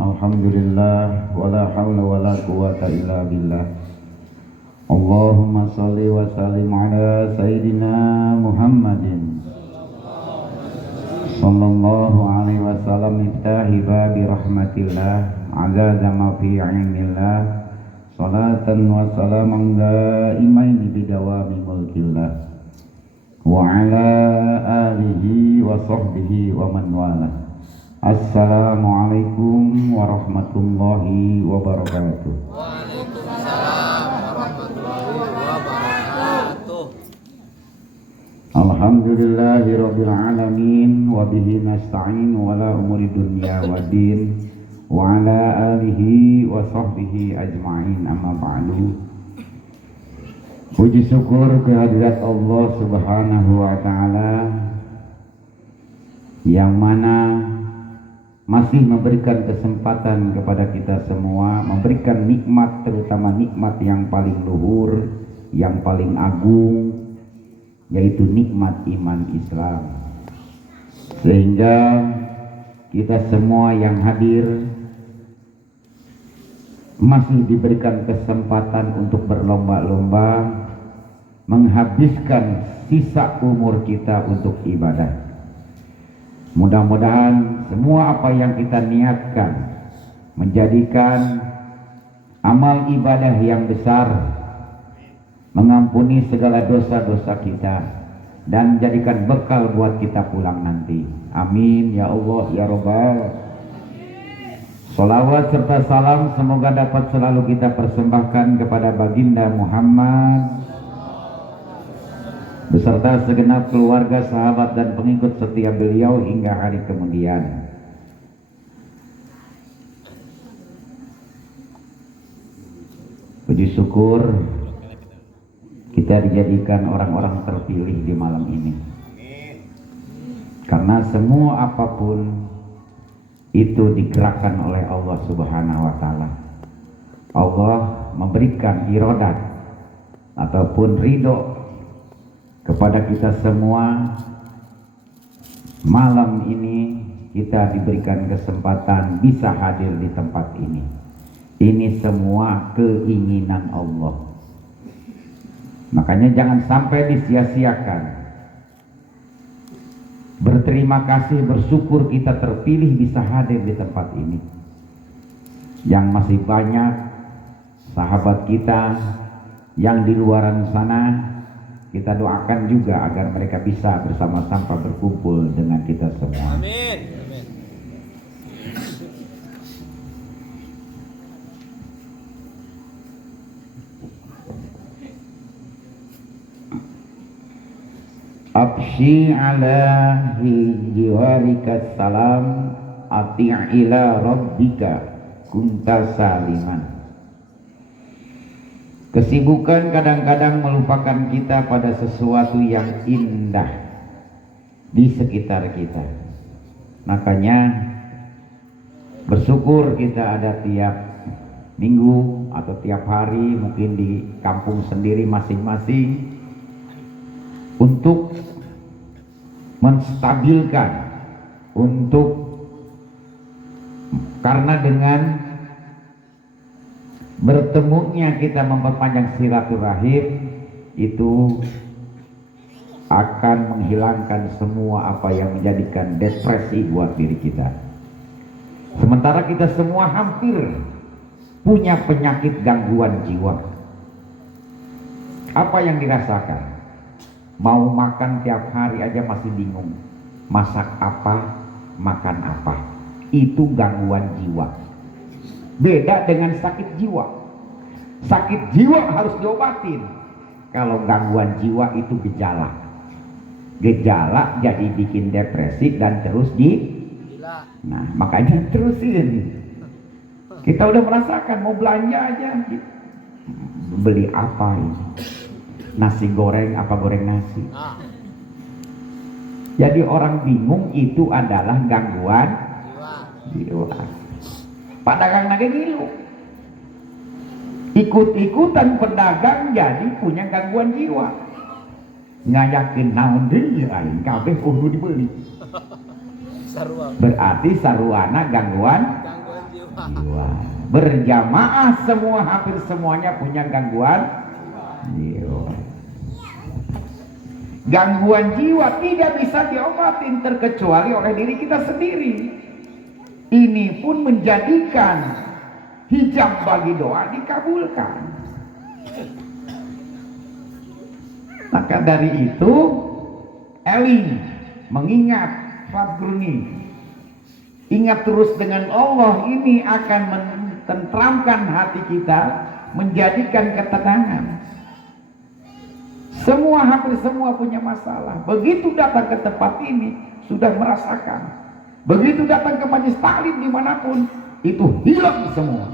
Alhamdulillah wala haula wala quwata illa billah. Allahumma shalli wa sallim ala sayyidina Muhammadin sallallahu alaihi wasallam iftahi babi rahmatillah azaza ma fi ilmillah salatan wa salaman daimaini bidawami mulkillah wa ala alihi wa sahbihi wa man wala. Assalamualaikum warahmatullahi wabarakatuh. Waalaikumsalam warahmatullahi wabarakatuh. Alhamdulillahi rabbil alamin wa bihi nasta'in wala umuri dunya waddin wa ala alihi wa sahbihi ajma'in, amma ba'du. Puji syukur kehadirat Allah Subhanahu wa ta'ala yang mana masih memberikan kesempatan kepada kita semua, memberikan nikmat, terutama nikmat yang paling luhur, yang paling agung, yaitu nikmat iman Islam. Sehingga kita semua yang hadir masih diberikan kesempatan untuk berlomba-lomba menghabiskan sisa umur kita untuk ibadah. Mudah-mudahan semua apa yang kita niatkan menjadikan amal ibadah yang besar, mengampuni segala dosa-dosa kita, dan menjadikan bekal buat kita pulang nanti. Amin ya Allah ya Rabbal. Salawat serta salam semoga dapat selalu kita persembahkan kepada baginda Muhammad beserta segenap keluarga, sahabat dan pengikut setia beliau hingga hari kemudian. Puji syukur kita dijadikan orang-orang terpilih di malam ini. Karena semua apapun itu digerakkan oleh Allah Subhanahu wa ta'ala. Allah memberikan iradat ataupun ridho kepada kita semua. Malam ini kita diberikan kesempatan bisa hadir di tempat ini. Ini semua keinginan Allah. Makanya jangan sampai disia-siakan. Berterima kasih, bersyukur kita terpilih bisa hadir di tempat ini. Yang masih banyak sahabat kita yang di luaran sana, kita doakan juga agar mereka bisa bersama-sama berkumpul dengan kita semua. Amin. Absyi ala jiwarika salam ati' ila rabbika kunta saliman. Kesibukan kadang-kadang melupakan kita pada sesuatu yang indah di sekitar kita. Makanya bersyukur kita ada tiap minggu atau tiap hari, mungkin di kampung sendiri masing-masing, untuk menstabilkan, karena dengan bertemunya kita memperpanjang silaturahim itu akan menghilangkan semua apa yang menjadikan depresi buat diri kita. Sementara kita semua hampir punya penyakit gangguan jiwa. Apa yang dirasakan? Mau makan tiap hari aja masih bingung, masak apa, makan apa. Itu gangguan jiwa. Beda dengan sakit jiwa. Sakit jiwa harus diobatin. Kalau gangguan jiwa itu gejala. Gejala jadi bikin depresi dan terus Nah, makanya terusin. Kita udah merasakan mau belanja aja. Beli apa ini? Nasi goreng, apa goreng nasi? Jadi orang bingung itu adalah gangguan jiwa. Pedagang lagi ngilu, ikut-ikutan pedagang jadi punya gangguan jiwa. Ngayakin naon deui aing kabeh kudu dibeli. Berarti saruana gangguan jiwa. Berjamaah semua, hampir semuanya punya gangguan jiwa. Gangguan jiwa tidak bisa diobatin terkecuali oleh diri kita sendiri. Ini pun menjadikan hijab bagi doa dikabulkan. Maka dari itu Eli mengingat Fadgruni, ingat terus dengan Allah, ini akan mententramkan hati kita, menjadikan ketenangan. Semua, hampir semua punya masalah. Begitu datang ke tempat ini sudah merasakan. Begitu datang ke majelis taklim dimanapun itu hilang semua.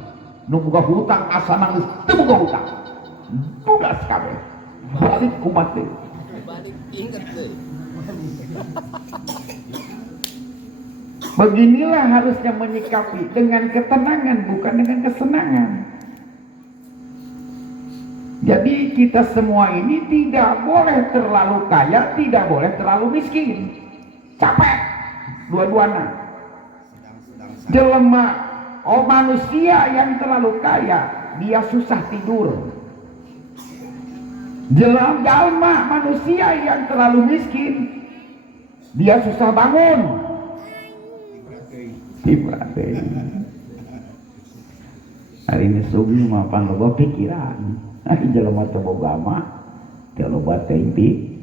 Nunggu hutang asa nangis, temu hutang. Tugas kabeh. Balik kumat deh. Balik ingat deh. Beginilah harusnya menyikapi, dengan ketenangan bukan dengan kesenangan. Jadi kita semua ini tidak boleh terlalu kaya, tidak boleh terlalu miskin. Capek dua-duanya. Jelema manusia yang terlalu kaya dia susah tidur. Jelema manusia yang terlalu miskin dia susah bangun. Hari ini subuh mapan loba pikiran. Jelema teu boga mah teu loba tempi.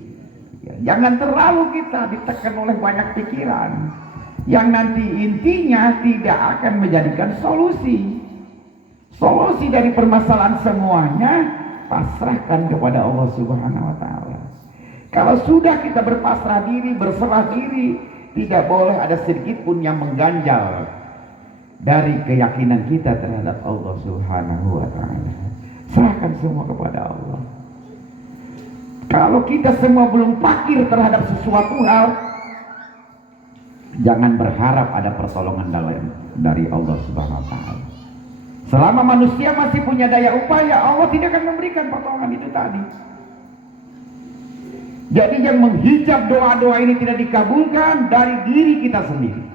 Jangan terlalu kita ditekan oleh banyak pikiran yang nanti intinya tidak akan menjadikan solusi. Solusi dari permasalahan semuanya pasrahkan kepada Allah Subhanahu wa taala. Kalau sudah kita berpasrah diri, berserah diri, tidak boleh ada sedikit pun yang mengganjal dari keyakinan kita terhadap Allah Subhanahu wa taala. Serahkan semua kepada Allah. Kalau kita semua belum fakir terhadap sesuatu hal, jangan berharap ada pertolongan dari Allah Subhanahu wa taala. Selama manusia masih punya daya upaya, Allah tidak akan memberikan pertolongan itu tadi. Jadi yang menghijab doa-doa ini tidak dikabulkan dari diri kita sendiri.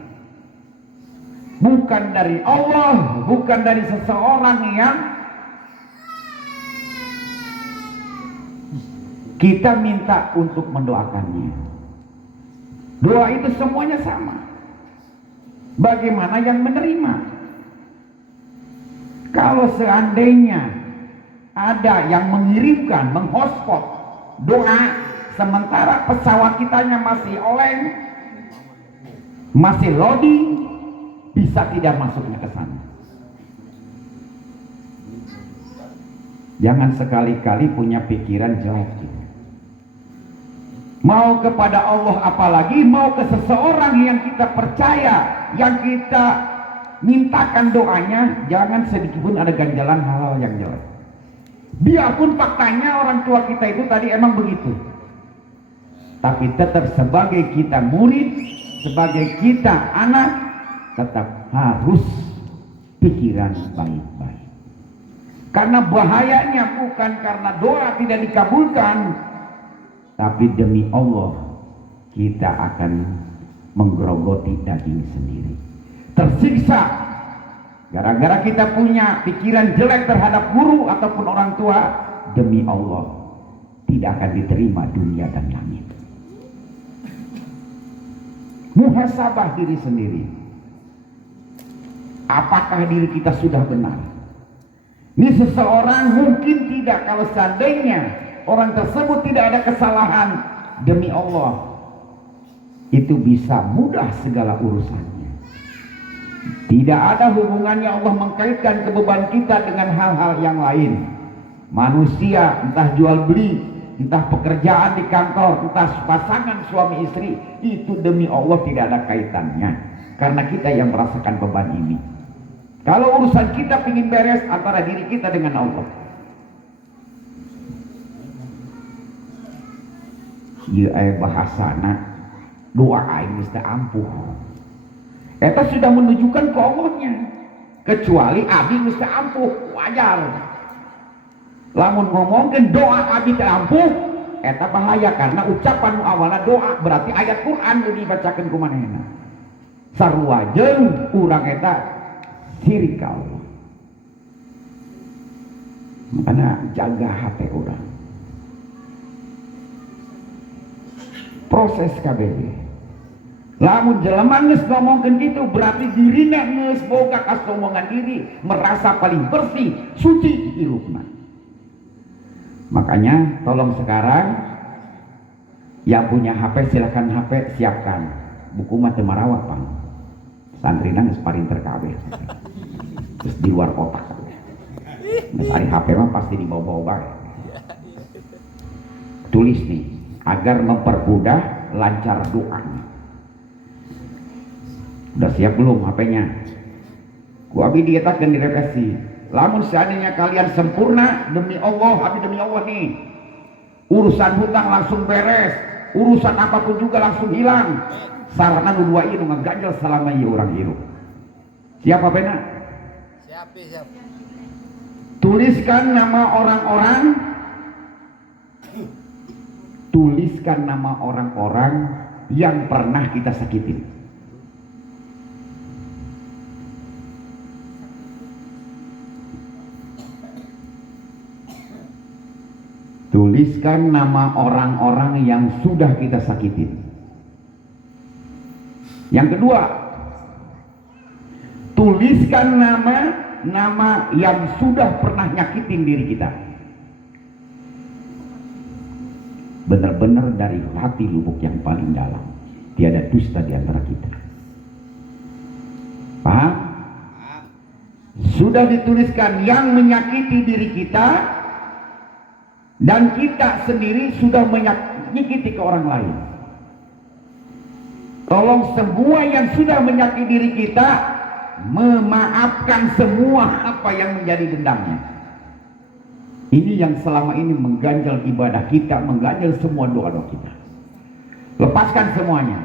Bukan dari Allah, bukan dari seseorang yang kita minta untuk mendoakannya. Doa itu semuanya sama. Bagaimana yang menerima? Kalau seandainya ada yang mengirimkan, menghotspot doa, sementara pesawat kitanya masih oleng, masih loading, bisa tidak masuknya ke sana. Jangan sekali-kali punya pikiran jelek. Mau kepada Allah, apalagi mau ke seseorang yang kita percaya, yang kita mintakan doanya, jangan sedikit pun ada ganjalan hal-hal yang jelek. Biarpun faktanya orang tua kita itu tadi emang begitu, tapi tetap sebagai kita murid, sebagai kita anak, tetap harus pikiran baik-baik. Karena bahayanya bukan karena doa tidak dikabulkan, tapi demi Allah kita akan menggerogoti daging sendiri, tersiksa gara-gara kita punya pikiran jelek terhadap guru ataupun orang tua. Demi Allah tidak akan diterima dunia dan langit. Muhasabah diri sendiri, apakah diri kita sudah benar? Ini seseorang mungkin tidak, kalau seandainya orang tersebut tidak ada kesalahan, demi Allah itu bisa mudah segala urusannya. Tidak ada hubungannya Allah mengkaitkan kebeban kita dengan hal-hal yang lain. Manusia entah jual beli, entah pekerjaan di kantor, entah pasangan suami istri, itu demi Allah tidak ada kaitannya, karena kita yang merasakan beban ini. Kalau urusan kita ingin beres antara diri kita dengan Allah. Ieu aya bahasana doa aing geus teu ampuh. Eta sudah menunjukkan ke Allahnya. Kecuali abdi geus teu ampuh, wajar. Lamun ngomongkeun doa abdi teu ampuh, eta bahaya, karena ucapan nu awalna doa berarti ayat Quran nu dibacakeun ku manehna. Sarua jeung urang eta Sirik ke Allah. Makanya jaga hati orang. Proses KBB. Lamun jelema geus ngomongkeun gitu berarti dirina geus boga kasombongan diri, merasa paling bersih, suci di hirupna. Makanya tolong sekarang yang punya HP silakan HP siapkan. Buku mah teu marawak, Bang. Santrina geus parinter kabeh. Terus di luar kotak. Geus ari HP mah pasti dibawa-bawa bae. Tulis nih agar mempermudah lancar doanya. Udah siap belum HP-nya? Ku abi dietakeun direvisi. Lamun seandainya kalian sempurna demi Allah, abi demi Allah nih. Urusan hutang langsung beres, urusan apapun juga langsung hilang. Sarana nu dua ieu ngaganjel selama ieu urang hirup. Siap HP-na? Siap. Tuliskan nama orang-orang. Tuliskan nama orang-orang yang pernah kita sakitin. Tuliskan nama orang-orang yang sudah kita sakitin. Yang kedua, tuliskan nama yang sudah pernah nyakitin diri kita. Benar-benar dari hati lubuk yang paling dalam. Tiada dusta di antara kita. Paham? Sudah dituliskan yang menyakiti diri kita, dan kita sendiri sudah menyakiti ke orang lain. Tolong semua yang sudah menyakiti diri kita memaafkan semua apa yang menjadi dendamnya. Ini yang selama ini mengganjal ibadah kita, mengganjal semua doa-doa kita. Lepaskan semuanya.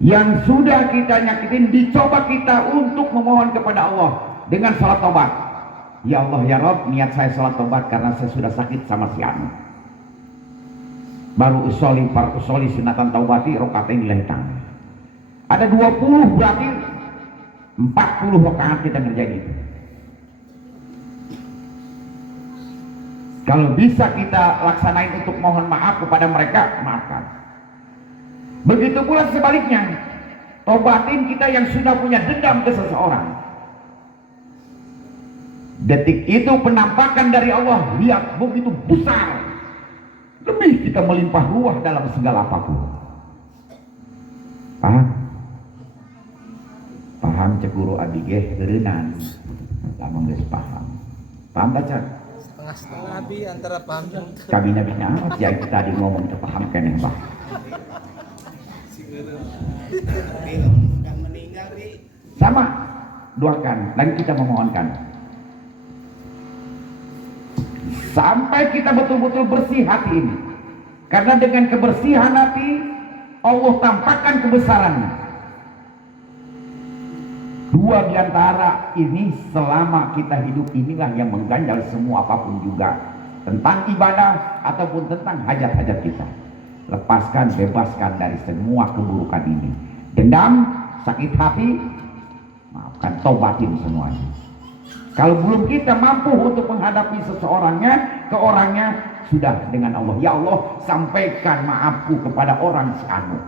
Yang sudah kita nyakitin, dicoba kita untuk memohon kepada Allah dengan salat taubat. Ya Allah ya Rabb, niat saya salat tobat karena saya sudah sakit sama si anu. Baru usoli sunatan taubati rokaatain lillahi ta'ala. Ada 20 berarti 40 rakaat kita ngerjain itu. Kalau bisa kita laksanain untuk mohon maaf kepada mereka, maafkan. Begitu pula sebaliknya, tobatin kita yang sudah punya dendam ke seseorang. Detik itu penampakan dari Allah, lihat begitu besar, lebih kita melimpah ruah dalam segala apapun. Paham? Paham cek guru abi ge geureunnan. Lamun geus paham. Paham baca? Setengah-setengah abi antara paham jeung Kami nabinya amat ya kita tadi ngomong teu paham keneh bah. Sama, doakan dan kita memohonkan. Sampai kita betul-betul bersih hati ini. Karena dengan kebersihan hati Allah tampakkan kebesarannya. Dua diantara ini selama kita hidup inilah yang mengganjal semua apapun juga. Tentang ibadah ataupun tentang hajat-hajat kita. Lepaskan, bebaskan dari semua keburukan ini. Dendam, sakit hati, maafkan, tobatin semuanya. Kalau belum kita mampu untuk menghadapi seseorangnya, ke orangnya, sudah dengan Allah. Ya Allah, sampaikan maafku kepada orang si anu.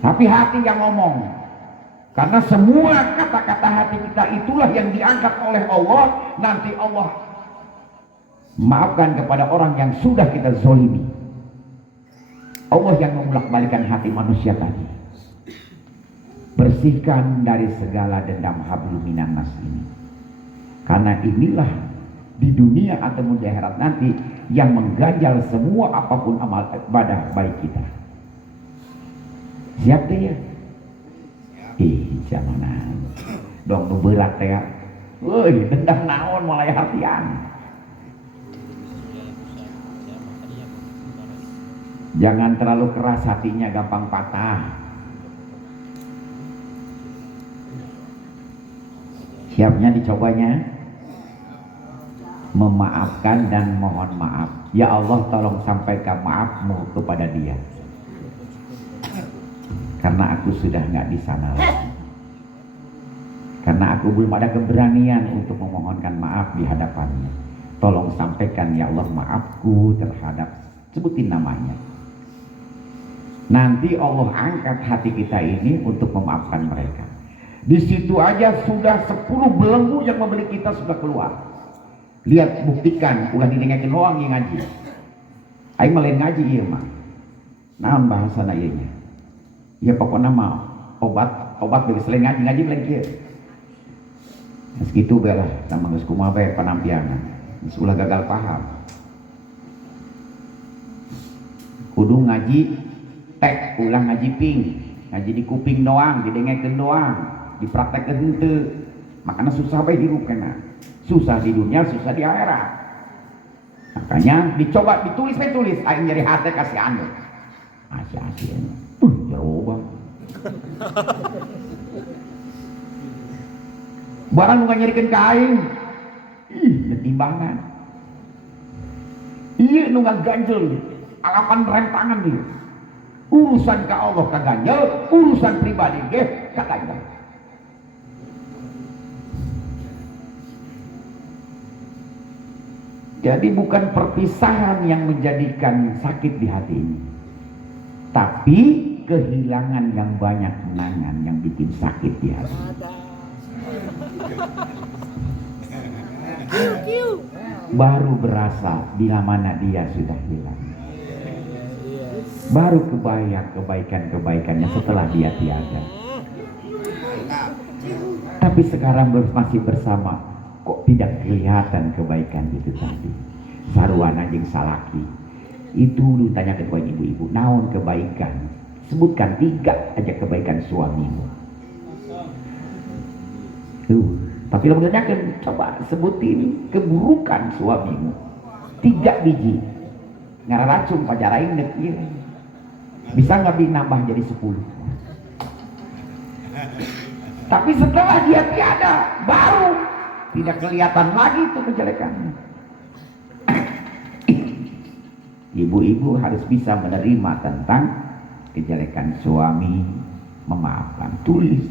Tapi hati yang ngomong. Karena semua kata-kata hati kita itulah yang diangkat oleh Allah. Nanti Allah maafkan kepada orang yang sudah kita zolimi. Allah yang membolak-balikan hati manusia tadi. Bersihkan dari segala dendam hablum minan nas ini. Karena inilah di dunia atau di akhirat nanti yang mengganjal semua apapun amal ibadah baik kita. Siap deh ya? Jamanan dong nu berat teh. Woi, dendam naon mulai hatian. Jangan terlalu keras hatinya, gampang patah. Siapnya dicobanya? Memaafkan dan mohon maaf. Ya Allah, tolong sampaikan maafmu kepada dia. Karena aku sudah nggak di sana lagi. karena aku belum ada keberanian untuk memohonkan maaf di hadapannya. Tolong sampaikan ya Allah maafku terhadap, sebutin namanya. Nanti Allah angkat hati kita ini untuk memaafkan mereka. Di situ aja sudah 10 belenggu yang membeli kita sudah keluar. Lihat, buktikan, ulah didengekin doang yang ngaji. Aing melain ngaji iya mah. Naon bahasa ieu? Ya pokoknya mah obat bagi selain ngaji melain kieu. Segitu bae lah, sama geus kumaha bae panampianan. Geus ulah gagal paham. Kudu ngaji tek, ulah ngaji ping. Ngaji di kuping doang, didengekeun doang, dipraktekkeun henteu. Makanya susah bae hirup kena. Susah di dunia, susah di akhirat. Makanya dicoba ditulis, aing nyari hati kasih anu. Asih-asih. Jaroba. Barang nu nyarikeun ka aing. Timbangan. Ieu nu ngaganjel alapan rentangan ieu. Urusan ka Allah kaganjel, urusan pribadi ge kaganjel. Jadi bukan perpisahan yang menjadikan sakit di hati ini, tapi kehilangan yang banyak kenangan yang bikin sakit di hati. Baru berasa bila mana dia sudah hilang. Baru kebayang kebaikan-kebaikannya setelah dia tiada. Tapi sekarang masih bersama, kok tidak kelihatan kebaikan itu tadi. Saruana jeung salaki itu lu tanya ke ibu-ibu, naon kebaikan? Sebutkan 3 aja kebaikan suamimu. Tapi lo menanyakan, coba sebutin keburukan suamimu 3 biji. Ngara racun pajarain dek ieu. Bisa nggak nambah jadi 10? Tapi setelah dia tiada, baru tidak kelihatan lagi itu kejelekannya. Ibu-ibu harus bisa menerima tentang kejelekan suami, memaafkan. Tulis.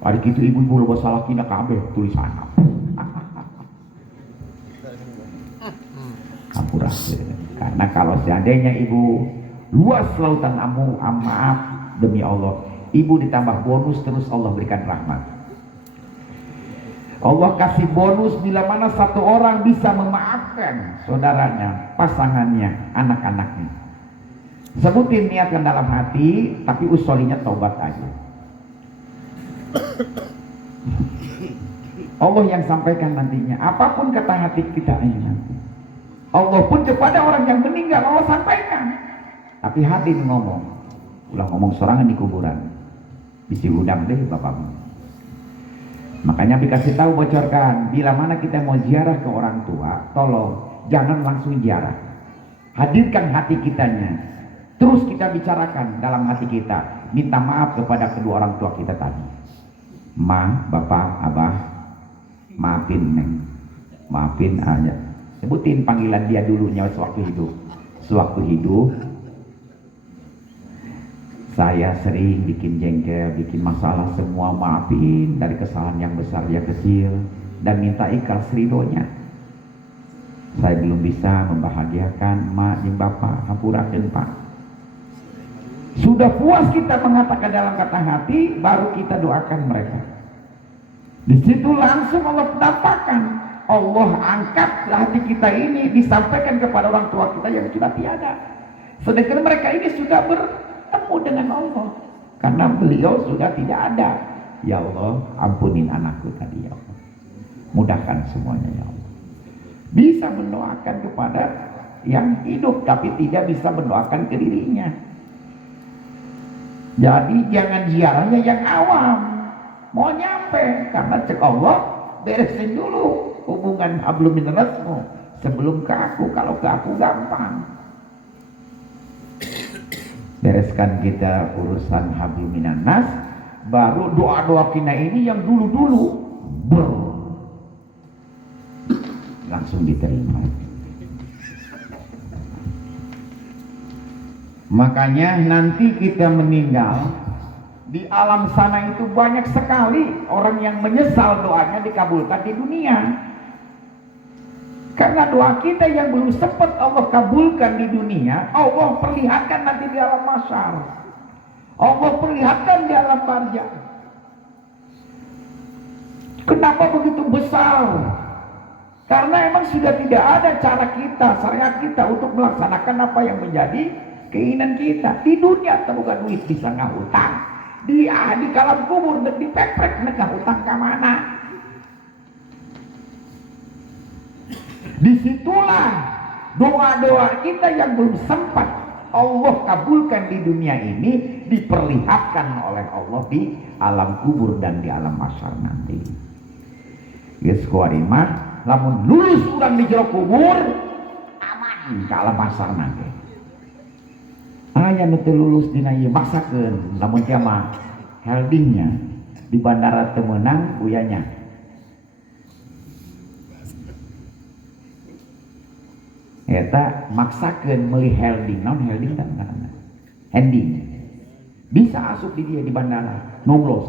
Hari itu ibu-ibu lo salah kina kabeh tulisan. Hampura. Karena kalau seandainya ibu luas lautan maaf demi Allah, ibu ditambah bonus terus Allah berikan rahmat. Allah kasih bonus bila mana satu orang bisa memaafkan saudaranya, pasangannya, anak-anaknya. Sebutin niatkan dalam hati, tapi usolinya taubat aja. Allah yang sampaikan nantinya, apapun kata hati kita ini nanti. Allah pun kepada orang yang meninggal Allah sampaikan. Tapi hati ngomong, ulah ngomong sorangan di kuburan. Bisi udang deh bapakmu. Makanya dikasih tahu, bocorkan, bila mana kita mau ziarah ke orang tua, tolong jangan langsung ziarah. Hadirkan hati kitanya. Terus kita bicarakan dalam hati kita, minta maaf kepada kedua orang tua kita tadi. Ma, bapak, abah, maafin neng, maafin aja. Sebutin panggilan dia dulunya sewaktu hidup. Sewaktu hidup, saya sering bikin jengkel, bikin masalah, semua maafin dari kesalahan yang besar yang kecil, dan minta ikhlas ridhonya. Saya belum bisa membahagiakan mak dan bapak, hampurakeun Pak. Sudah puas kita mengatakan dalam kata hati, baru kita doakan mereka. Di situ langsung Allah tampakkan, Allah angkatlah hati kita ini disampaikan kepada orang tua kita yang sudah tiada. Sedangkan mereka ini sudah bertemu dengan Allah karena beliau sudah tidak ada. Ya Allah, ampunin anakku tadi ya Allah. Mudahkan semuanya ya Allah. Bisa mendoakan kepada yang hidup tapi tidak bisa mendoakan ke dirinya. Jadi jangan ziarahnya yang awam, mau nyampe, karena cek Allah beresin dulu hubungan hablum minasmu sebelum ke aku. Kalau ke aku gampang. Bereskan kita urusan hablum minanas, baru doa-doa kita ini yang dulu-dulu langsung diterima. Makanya nanti kita meninggal Di alam sana itu banyak sekali orang yang menyesal doanya dikabulkan di dunia. Karena doa kita yang belum sempat Allah kabulkan di dunia, Allah perlihatkan nanti di alam mahsyar. Allah perlihatkan di alam barzakh. Kenapa begitu besar? Karena emang sudah tidak ada cara kita, syariat kita untuk melaksanakan apa yang menjadi keinginan kita. Di dunia temukan duit bisa ngahutang. Di kalam kubur dipeprek ngahutang ke mana? Disitulah doa-doa kita yang belum sempat Allah kabulkan di dunia ini diperlihatkan oleh Allah di alam kubur dan di alam mahsyar nanti. Geus kuarimah lamun lulus urang di jero kubur aman ke alam mahsyar nanti. Aya nu teu lulus dina ieu maksakeun lamun teh mah heldingnya di bandara teu meunang uyanya. Eta maksakeun meuli helding, naon helding kan karena ending bisa asup di dia di bandara nonglos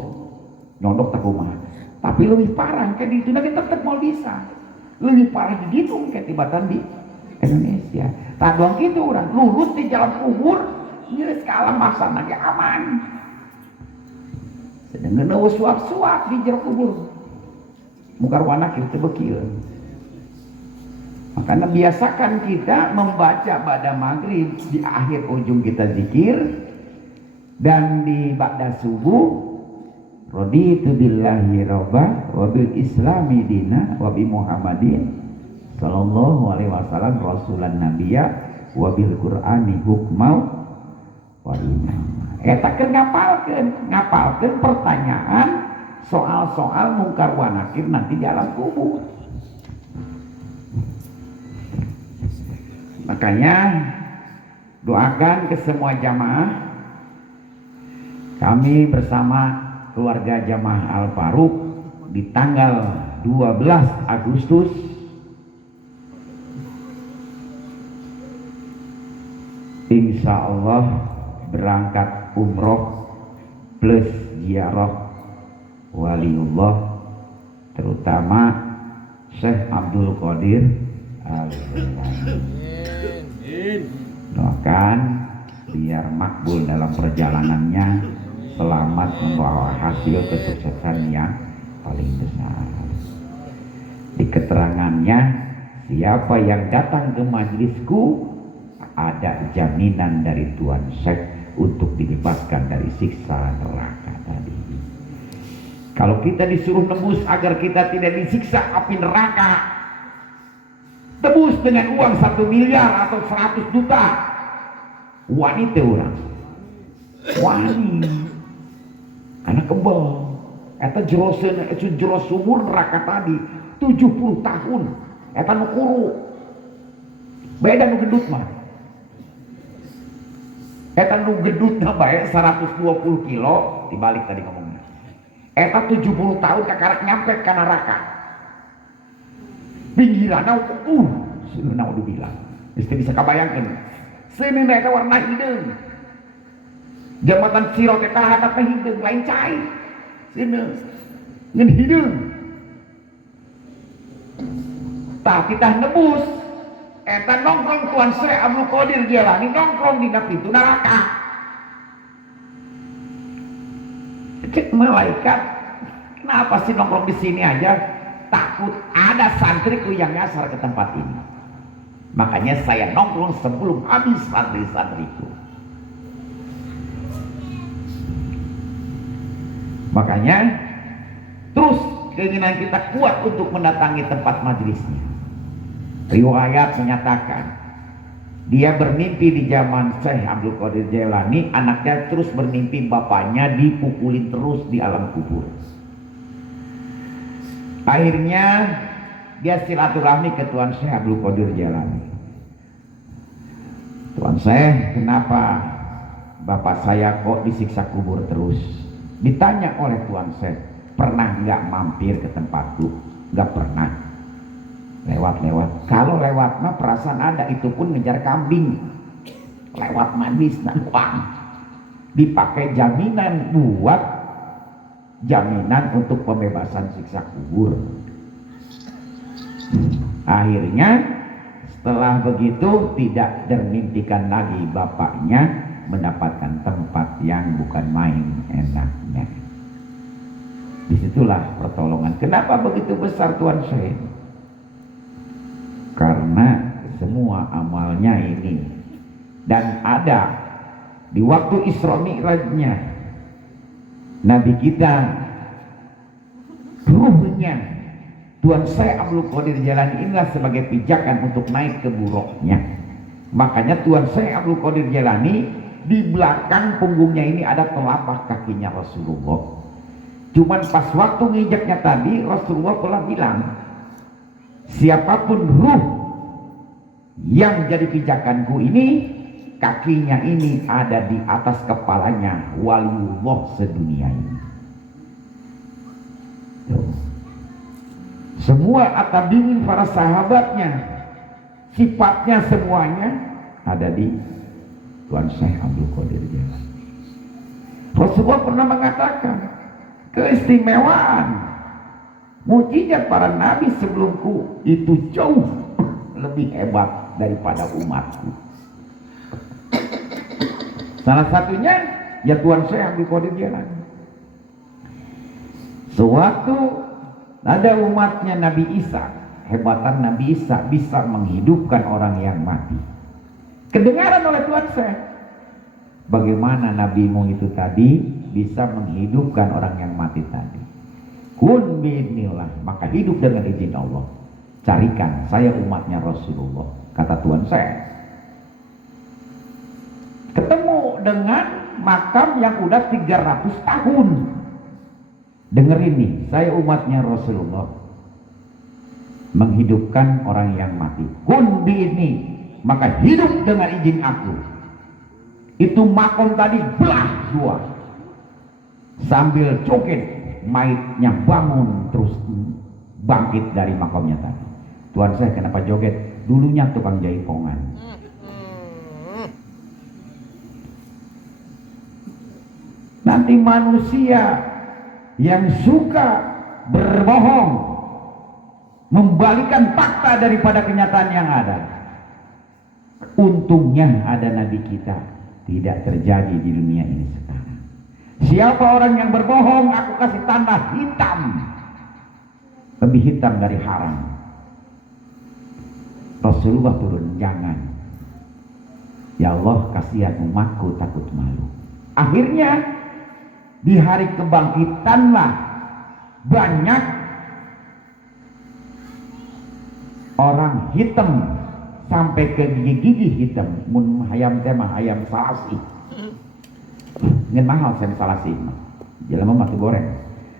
nyodok tak kumaha, tapi lebih parah kayak di itu lagi tetep mau bisa lebih parah di gitu kayak tibatan di Indonesia. Tak doang gitu orang lurus di jalan kubur nyeres ke alam mahsyar lagi aman, sedangkan eueuh suap-suap di jero kubur mukarwana kitu bekil. Makanya biasakan kita membaca pada maghrib di akhir ujung kita zikir dan di ba'da subuh raditu billahi robba wa bil islami dina wa bi muhammadin sallallahu alaihi wasallam rasulan nabiyya wa bil qur'ani hukmau wa imama. Eta keur ngapalkeun pertanyaan soal-soal mungkar wa nakir nanti di alam kubur. Makanya doakan ke semua jamaah, kami bersama keluarga jamaah Al-Faruq di tanggal 12 Agustus insya Allah berangkat umroh plus ziarah waliullah, terutama Syekh Abdul Qadir Al-Jailani. Doakan biar makbul dalam perjalanannya, selamat membawa hasil kesuksesan yang paling besar. Di keterangannya, siapa yang datang ke majelisku ada jaminan dari Tuan Syekh untuk dibebaskan dari siksa neraka tadi. Kalau kita disuruh tebus agar kita tidak disiksa api neraka, tebus dengan uang 1 miliar atau 100 juta. Wanita orang wani karena kebal eta jero sumur neraka tadi 70 tahun eta nu kuru beda nu gedut mah eta nu gedut na bae 120 kilo dibalik tadi ngomongnya eta 70 tahun kakarek nyampe ka neraka pinggiranna seuneu dibilang mesti bisa kabayangkeun seuneu eta warna hideung jambatan sirot eta hadapna hideung lain cai seuneu ngeun hideung tah kita nebus eta nongkrong Tuan Syekh Abdul Qadir Jailani nongkrong dina pintu neraka cek malaikat kenapa sih nongkrong di sini aja, takut ada santriku yang nyasar ke tempat ini. Makanya saya nongkrong sebelum habis santri-santriku. Makanya terus keinginan kita kuat untuk mendatangi tempat majelisnya. Riwayat menyatakan dia bermimpi di zaman Syekh Abdul Qadir Jailani, anaknya terus bermimpi bapaknya dipukulin terus di alam kubur. Akhirnya dia silaturahmi ke Tuan Syekh Abdul Qadir Jailani. Tuan Syekh, kenapa bapak saya kok disiksa kubur terus? Ditanya oleh Tuan Syekh, pernah nggak mampir ke tempatku? Nggak pernah. Lewat-lewat. Kalau lewat mah perasaan ada, itu pun ngejar kambing. Lewat manis dan uang. dipakai jaminan buat jaminan untuk pembebasan siksa kubur. Akhirnya setelah begitu tidak termimpikan lagi bapaknya mendapatkan tempat yang bukan main enaknya. Disitulah pertolongan. Kenapa begitu besar Tuan Syekh? Karena semua amalnya ini, dan ada di waktu Isra Mi'rajnya Nabi kita, ruhnya Tuan Syekh Abdul Qadir Jailani inilah sebagai pijakan untuk naik ke buruknya. Makanya Tuan Syekh Abdul Qadir Jailani di belakang punggungnya ini ada telapak kakinya Rasulullah. Cuman pas waktu nginjeknya tadi Rasulullah pernah bilang, siapapun ruh yang jadi pijakanku ini, kakinya ini ada di atas kepalanya waliullah sedunia ini. Tuh. Semua atabingin para sahabatnya, sifatnya semuanya ada di Tuan Syekh Abdul Qadir Jailani. Rasulullah pernah mengatakan, keistimewaan mukjizat para nabi sebelumku itu jauh lebih hebat daripada umatku. Salah satunya ya Tuan Syekh Abdul Qadir Jailani. Sewaktu ada umatnya Nabi Isa, hebatan Nabi Isa bisa menghidupkan orang yang mati. Kedengaran oleh Tuan Syekh, bagaimana nabimu itu tadi bisa menghidupkan orang yang mati tadi. Kun bi'idnillah, maka hidup dengan izin Allah. Carikan, saya umatnya Rasulullah, kata Tuan Syekh. Ketemu dengan makam yang udah 300 tahun. Dengerin nih, saya umatnya Rasulullah, menghidupkan orang yang mati. Kun bi'idni, maka hidup dengan izin aku. Itu makam tadi belah dua. Sambil joget, mayitnya bangun terus bangkit dari makamnya tadi. Tuan saya kenapa joget? Dulunya tukang jaipongan. Nanti manusia yang suka berbohong, membalikan fakta daripada kenyataan yang ada. Untungnya ada Nabi kita, tidak terjadi di dunia ini sekarang. Siapa orang yang berbohong, aku kasih tanda hitam, lebih hitam dari haram. Rasulullah turun, jangan, ya Allah kasihan umatku takut malu. Akhirnya di hari kebangkitanlah banyak orang hitam sampai ke gigi-gigi hitam. Mun hayam tema hayam salasi, ngen mahal sem salasi, jalan mati goreng.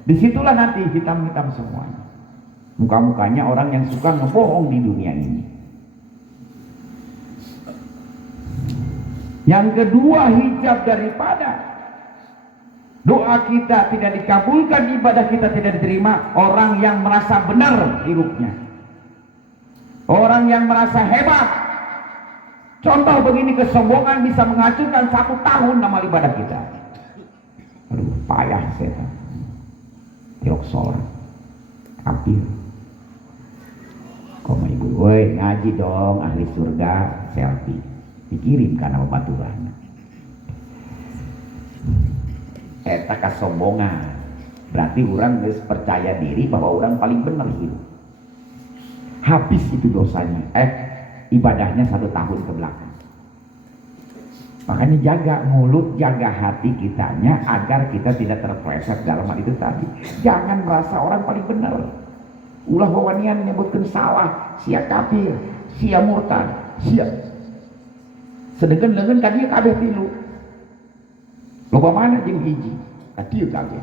Disitulah nanti hitam-hitam semuanya. Muka-mukanya orang yang suka ngebohong di dunia ini. Yang kedua, hijab daripada doa kita tidak dikabulkan, ibadah kita tidak diterima, orang yang merasa benar hidupnya, orang yang merasa hebat. Contoh begini, kesombongan bisa menghancurkan 1 tahun amal ibadah kita. Aduh, payah setan. Tiok sholat, hampir. Koma ibu, woi ngaji dong, ahli surga, selfie. Dikirim karena baturan. Eta kesombongan, berarti orang harus percaya diri bahwa orang paling benar hidup. Habis itu dosanya, ibadahnya 1 tahun ke belakang. Makanya jaga mulut, jaga hati kitanya agar kita tidak terpleset dalam hal itu tadi. Jangan merasa orang paling benar. Ulah wawanian menyebutkan salah, sia kafir, sia murtad, sia. Sedangkan lengan kadieu kabeh tilu. Loba mana jeung hiji, kadieu kabeh.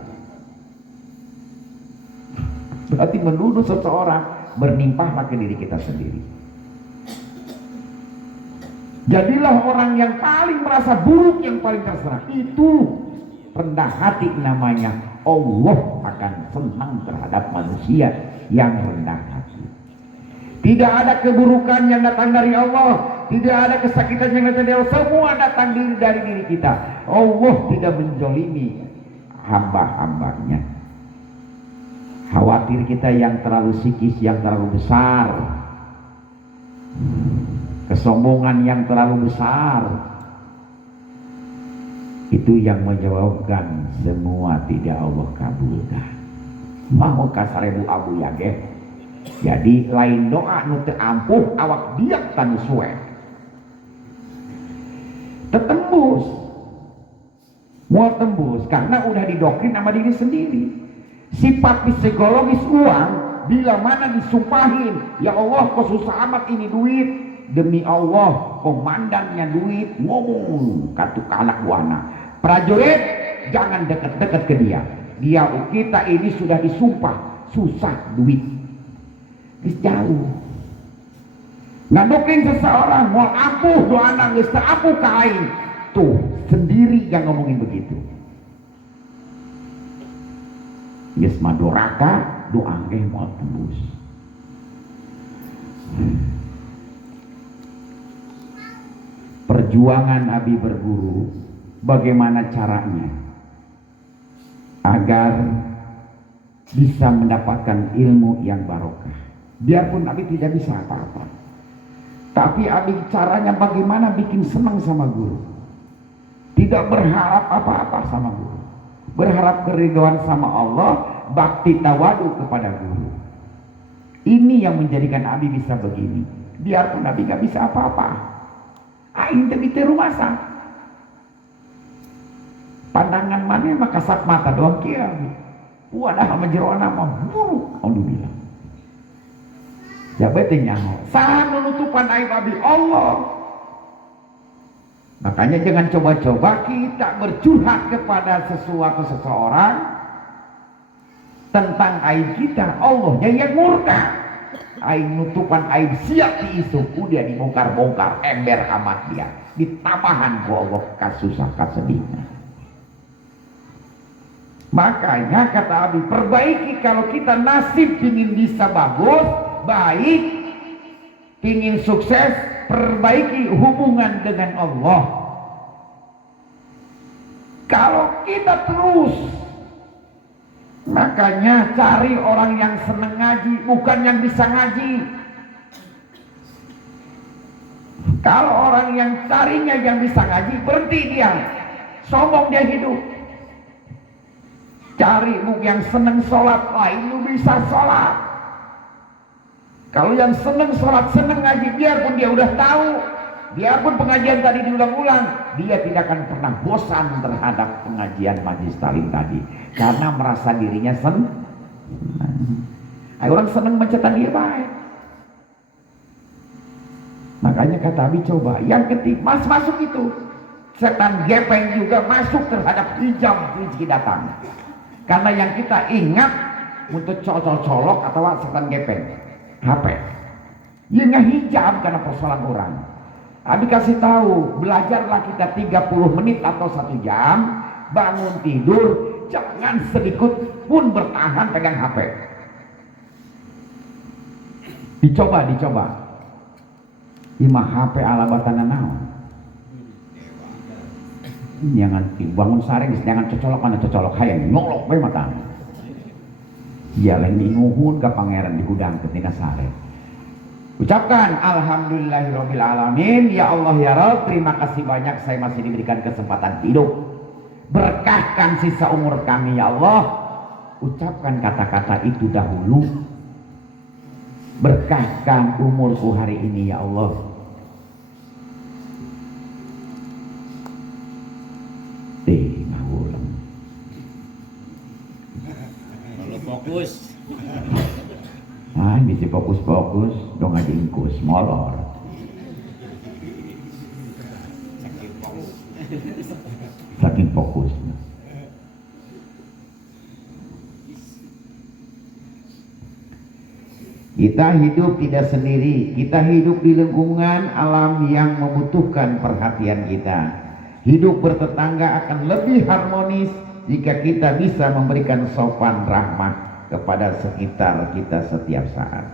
Berarti menuduh seseorang bernimpah ke diri kita sendiri. Jadilah orang yang paling merasa buruk, yang paling terserah. Itu rendah hati namanya. Allah akan senang terhadap manusia yang rendah hati. Tidak ada keburukan yang datang dari Allah tidak ada kesakitan yang datang dari Allah, semua datang dari diri kita. Allah tidak menzolimi hamba-hambanya. Khawatir kita yang terlalu psikis, yang terlalu besar, kesombongan yang terlalu besar, itu yang menyebabkan semua tidak Allah kabulkan. Mau kasarebu abu ya ge. Jadi lain doa nu teu ampuh awak diak tanu suwe. Tetembus. Mau tembus karena udah didoktrin sama diri sendiri. Sifat psikologis uang bila mana disumpahin, ya Allah kok susah amat ini duit, demi Allah komandannya duit, ngomong katu ke anak buana, prajurit jangan deket-deket ke dia, kita ini sudah disumpah susah duit, jauh ngadokin seseorang mau ampuh doa nangis ampuh kain tuh sendiri yang ngomongin begitu. Yes madoraka doa nggih mau tembus. Perjuangan Abi berguru, bagaimana caranya agar bisa mendapatkan ilmu yang barokah. Biarpun Abi tidak bisa apa-apa, tapi Abi caranya bagaimana bikin senang sama guru. Tidak berharap apa-apa sama guru, berharap keridhaan sama Allah, bakti tawadu kepada guru. Ini yang menjadikan Abi bisa begini. Biarpun Abi gak bisa apa-apa, aing teh biteru masa pandangan mana mah kasat mata doang kieu. Wadah sama jeroana mah buruk Allah bilang. Jabe teh nyaho. Saha nutupan aib Abi? Allah. Makanya jangan coba-coba kita bercurhat kepada seseorang tentang aib kita. Allahnya yang murka. Aib nutupan aib siap diisuk, udah dibongkar-bongkar, ember amat dia. Ditapahan ku Allah kasusah kasedihnya. Makanya kata Abi, perbaiki kalau kita nasib pingin bisa bagus, baik, pingin sukses, perbaiki hubungan dengan Allah. Kalau kita terus, makanya cari orang yang seneng ngaji, bukan yang bisa ngaji. Kalau orang yang carinya yang bisa ngaji, berhenti dia, sombong dia hidup. Cari yang seneng sholat, lu bisa sholat. Kalau yang seneng sholat, seneng ngaji, biarpun dia udah tahu, biarpun pengajian tadi diulang-ulang, dia tidak akan pernah bosan terhadap pengajian majelis taklim tadi, karena merasa dirinya senang. Orang senang mencetak dia baik. Makanya kata Abi coba, yang ketiga masuk itu setan gepeng juga masuk terhadap hijab rezeki datang. Karena yang kita ingat untuk colok-colok atau setan gepeng HP, ya hijab karena persoalan orang. Abi kasih tahu, belajarlah kita 30 menit atau 1 jam, bangun tidur, jangan sedikit pun bertahan pegang HP. Dicoba. Imah HP alabatan naon. Jangan bangun sare jangan cocolok mana cocolok hayang ngolok bae mata. Ya lain nguhun ka pangeran di gudang ketina sare. Ucapkan alhamdulillahirabbil alamin, ya Allah ya Rabb, terima kasih banyak saya masih diberikan kesempatan hidup. Berkahkan sisa umur kami ya Allah. Ucapkan kata-kata itu dahulu. Berkahkan umurku hari ini ya Allah. Ngawulang. Kalau fokus. Bisa fokus dong aja ingkus molor. Saking fokus. Kita hidup tidak sendiri, kita hidup di lingkungan alam yang membutuhkan perhatian kita. Hidup bertetangga akan lebih harmonis jika kita bisa memberikan sopan rahmat kepada sekitar kita setiap saat.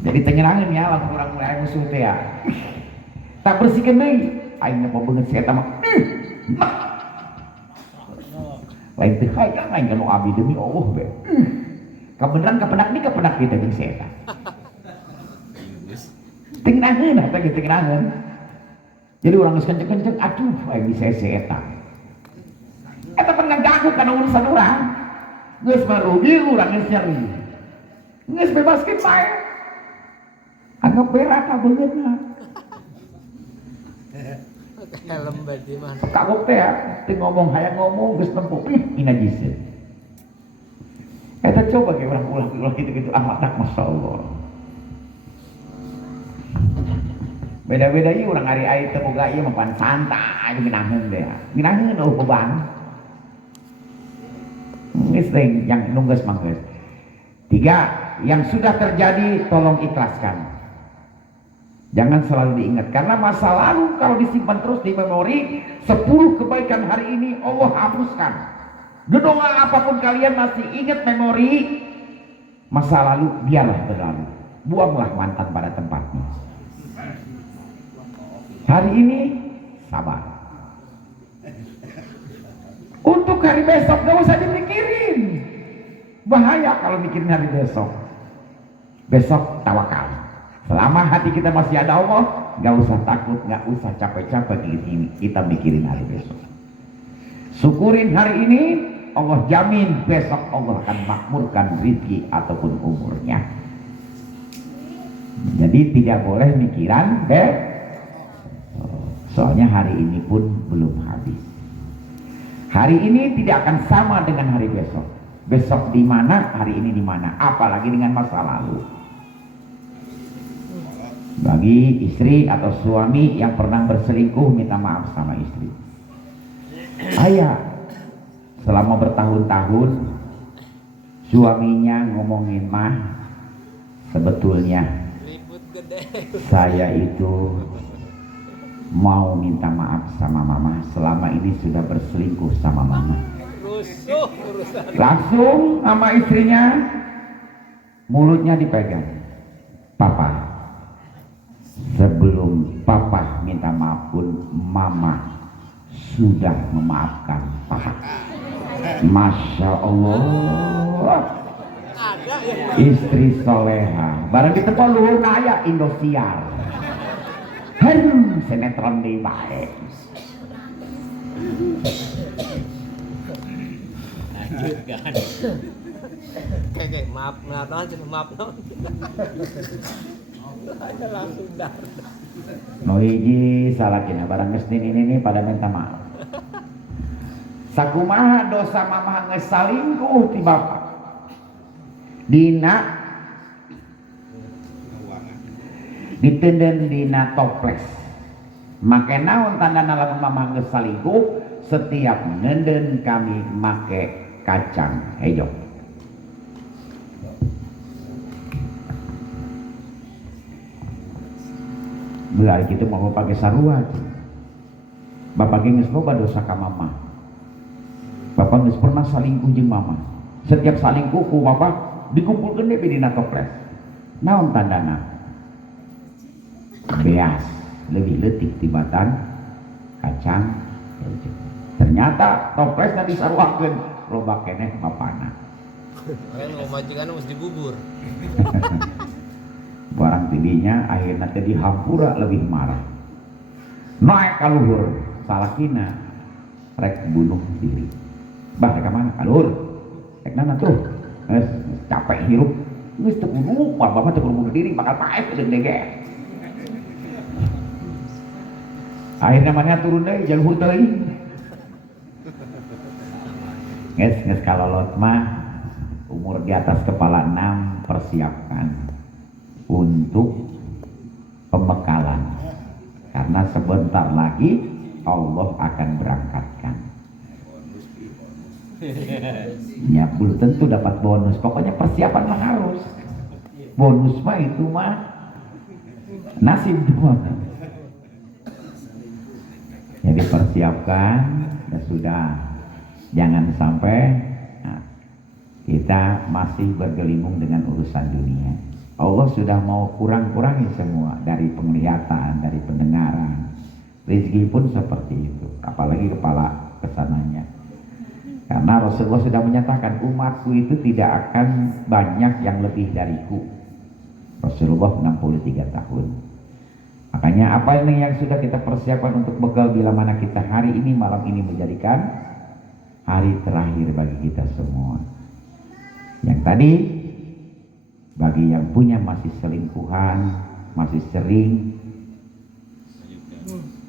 Jadi tengerangan ya langsung orang mulai musuh teh ya. Tak bersihkan deui. Aing mau beungeut si eta mah. Lain teh hayang aing kana abdi demi Allah be. Kabeneran kapenak kita jeung si eta. Tengerangan eta ge tengerangan. Jadi orang geus kenceng-kenceng aduh aing bisa si eta. Eta pernah ganggu kana urusan urang. Geus merugi urang geus nyeri. Geus bebaskeun bae. Anggap berak kabeungeutna. Helm berarti mah. Kagok teh teu ngomong hayang ngomong geus nempuh inajiseun. Eta coba ge urang ulah kitu-kitu akhlak masyaallah. Beda-beda ieu urang ari aya teu boga ieu mah pan santai minaheun deh. Minaheun beban. Geus teh yang nunggus mah geus. 3, yang sudah terjadi tolong ikhlaskan. Jangan selalu diingat karena masa lalu kalau disimpan terus di memori 10 kebaikan hari ini Allah hapuskan. Gedonga apapun kalian masih ingat memori masa lalu biarlah berlalu. Buanglah mantan pada tempatnya. Hari ini sabar. Untuk hari besok gak usah dipikirin. Bahaya kalau mikirin hari besok. Besok tawakal. Selama hati kita masih ada Allah, gak usah takut, gak usah capek-capek kita mikirin hari besok. Syukurin hari ini, Allah jamin besok Allah akan makmurkan rezeki ataupun umurnya. Jadi tidak boleh mikiran soalnya hari ini pun belum habis. Hari ini tidak akan sama dengan hari besok. Besok di mana, hari ini di mana, apalagi dengan masa lalu. Bagi istri atau suami yang pernah berselingkuh, minta maaf sama istri. Ayah, selama bertahun-tahun suaminya ngomongin mah, sebetulnya saya itu mau minta maaf sama mama, selama ini sudah berselingkuh sama mama. Langsung sama istrinya mulutnya dipegang. Papa, sebelum papa minta maaf pun mama sudah memaafkan papa. Masya Allah, istri soleha barang ditepol luhur kaya Indosiar. Sinetron di baik. Lanjutkan. Kayak maaf langsung dah. No hiji salah kena barang geus ini pada minta maaf. Sakumaha dosa mamah geus salingkuh ti bapak. Dina ditenden dina toples. Make naon tandana lamun mamah geus salingkuh? Setiap nenden kami make kacang hijau. Belar gitu mau pakai sarua. Bapak geus loba dosa ka mama. Bapak geus pernah salingkuh jeung mama. Setiap salingkuh ku bapak dikumpulkeun deui dina toples. Naon tandana? Beas, lebih leutik tibatan kacang hijau. Ternyata toplesna disaruakeun loba keneh bapana. Kan mau majikan mesti dibubur. Barang tidinya akhirnya teh dihampura lebih marah. Naik ka luhur, salakina rek bunuh diri. Bah rek ka mana? Ka luhur. Rek nana tuh? Geus capek hirup. Geus teu bunuh, bapak teu bunuh diri bakal paes deung dege. Akhirnya mana turun deui jeung luhur teuing. Geus kalolot mah umur di atas kepala 6 persiapkan untuk pembekalan karena sebentar lagi Allah akan berangkatkan. Ya belum tentu dapat bonus, pokoknya persiapan mah harus. Bonus mah itu mah nasib mah. Jadi persiapkan dan sudah. Jangan sampai kita masih bergelimung dengan urusan dunia. Allah sudah mau kurang-kurangi semua, dari penglihatan, dari pendengaran. Rezeki pun seperti itu, apalagi kepala kesananya. Karena Rasulullah sudah menyatakan umatku itu tidak akan banyak yang lebih dariku. Rasulullah 63 tahun. Makanya apa ini yang sudah kita persiapkan untuk bekal bila mana kita hari ini, malam ini menjadikan hari terakhir bagi kita semua. Yang tadi, bagi yang punya masih selingkuhan, masih sering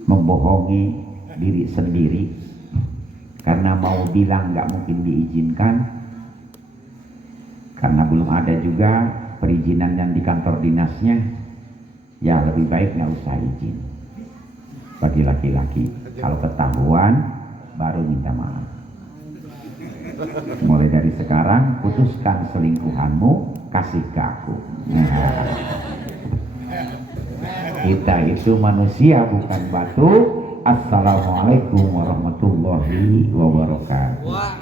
membohongi diri sendiri karena mau bilang nggak mungkin diizinkan, karena belum ada juga perizinan yang di kantor dinasnya, ya lebih baik nggak usah izin. Bagi laki-laki, kalau ketahuan baru minta maaf. Mulai dari sekarang putuskan selingkuhanmu, kasih ke aku. Nah, kita itu manusia bukan batu. Assalamualaikum warahmatullahi wabarakatuh. Wah.